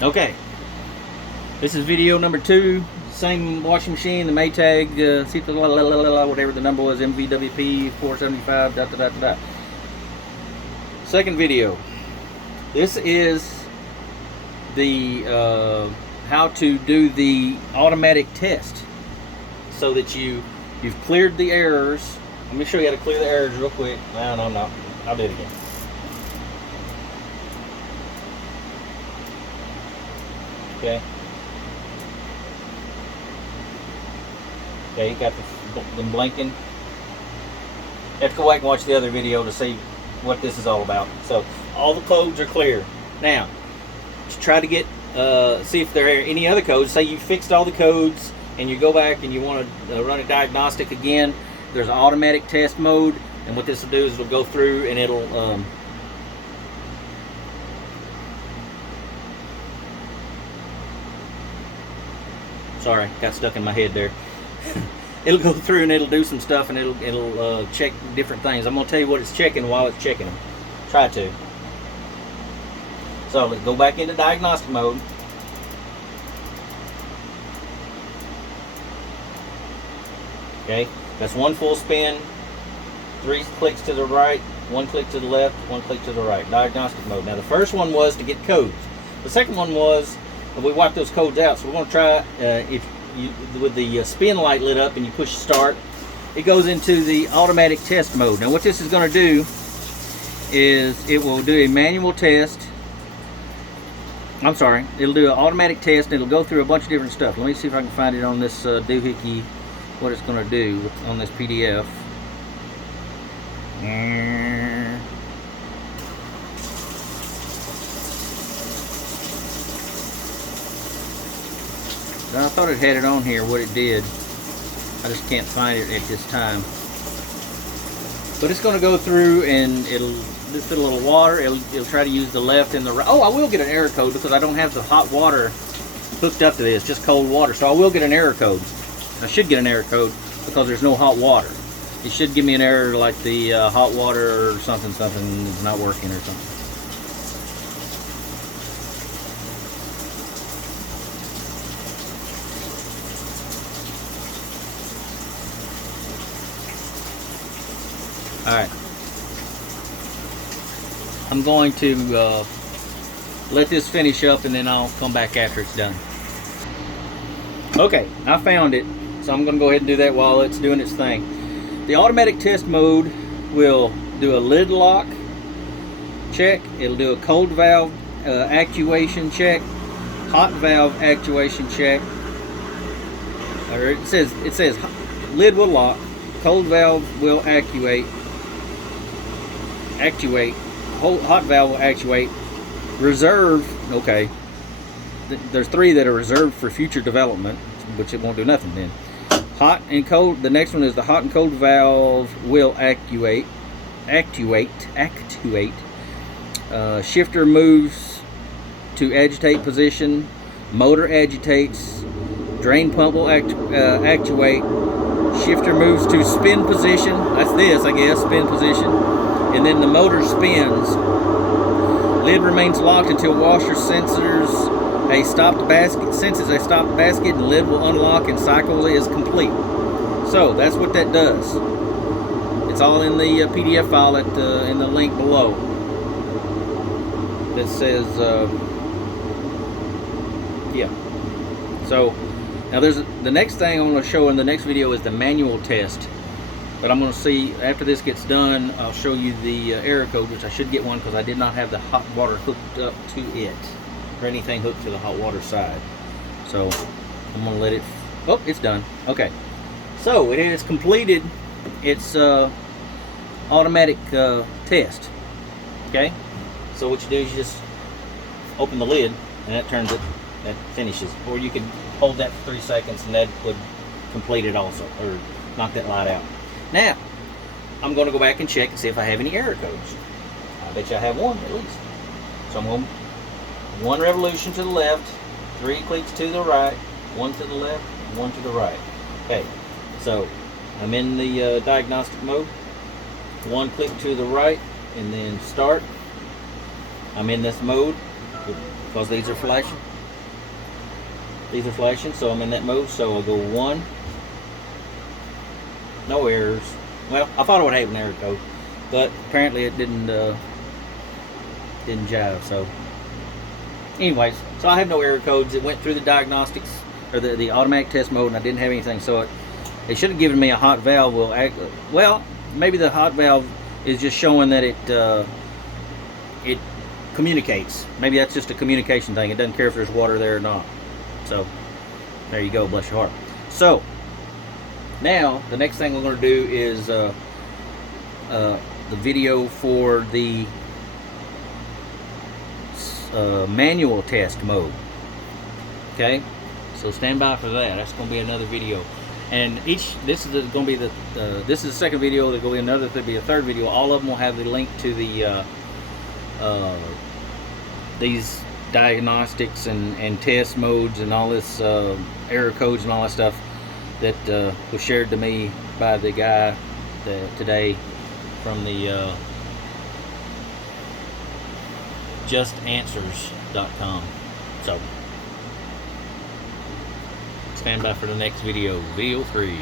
Okay, this is video number 2. Same washing machine, the Maytag, whatever the number was, MVWP 475. Da, da, da, da, da. Second video. This is the how to do the automatic test, so that you've cleared the errors. Let me show you how to clear the errors real quick. No, I'll do it again. Okay. Okay, you got them blinking. You have to go back and watch the other video to see what this is all about. So all the codes are clear. Now, to try to get see if there are any other codes. Say you fixed all the codes and you go back and you want to run a diagnostic again. There's an automatic test mode, and what this will do is it'll go through and it'll sorry, got stuck in my head there. It'll go through and it'll do some stuff, and it'll check different things. I'm gonna tell you what it's checking while it's checking them. Try to. So let's go back into diagnostic mode. Okay, that's one full spin, 3 clicks to the right, 1 click to the left, 1 click to the right. Diagnostic mode. Now the first one was to get codes. The second one was we wiped those codes out. So we're going to try if you, with the spin light lit up and you push start, it goes into the automatic test mode. Now what this is going to do is it will do a manual test. I'm sorry, it'll do an automatic test, and it'll go through a bunch of different stuff. Let me see if I can find it on this doohickey, what it's going to do on this PDF. I thought it had it on here, what it did. I just can't find it at this time. But it's going to go through and it'll just put a little water. It'll try to use the left and the right. Oh, I will get an error code because I don't have the hot water hooked up to this, just cold water. So I will get an error code. I should get an error code because there's no hot water. It should give me an error like the hot water or something is not working or something. Alright, I'm going to let this finish up, and then I'll come back after it's done. Okay, I found it, so I'm going to go ahead and do that while it's doing its thing. The automatic test mode will do a lid lock check. It'll do a cold valve actuation check, hot valve actuation check. Or it says lid will lock, cold valve will actuate, hot valve will actuate, reserve. Okay, there's 3 that are reserved for future development, which it won't do nothing then. Hot and cold, the next one is the hot and cold valve will actuate. Shifter moves to agitate position, motor agitates, drain pump will actuate, shifter moves to spin position. That's this, I guess, spin position. And then the motor spins. Lid remains locked until washer senses a stopped basket, and lid will unlock and cycle is complete. So that's what that does. It's all in the PDF file in the link below that says yeah. So now there's the next thing I'm going to show in the next video is the manual test. But I'm going to see, after this gets done, I'll show you the error code, which I should get one because I did not have the hot water hooked up to it, or anything hooked to the hot water side. So I'm going to let it, oh, it's done. Okay, so it has completed its automatic test. Okay, so what you do is you just open the lid, and that turns it, that finishes. Or you can hold that for 3 seconds, and that would complete it also, or knock that light out. Now, I'm going to go back and check and see if I have any error codes. I bet you I have one at least. So I'm going 1 revolution to the left, 3 clicks to the right, 1 to the left, 1 to the right. Okay, so I'm in the diagnostic mode. 1 click to the right and then start. I'm in this mode. because these are flashing. These are flashing, so I'm in that mode. So I'll go 1. No errors. Well, I thought it would have an error code, but apparently it didn't jive. So, anyways, so I have no error codes. It went through the diagnostics or the automatic test mode, and I didn't have anything. So it should have given me a hot valve. Well, maybe the hot valve is just showing that it communicates. Maybe that's just a communication thing. It doesn't care if there's water there or not. So there you go. Bless your heart. So now the next thing we're going to do is the video for the manual test mode. Okay, so stand by for that. That's going to be another video. And this is going to be this is the second video. There's going to be a third video. All of them will have the link to the these diagnostics and test modes and all this error codes and all that stuff that was shared to me by the guy today from the justanswers.com. So stand by for the next video, video 3.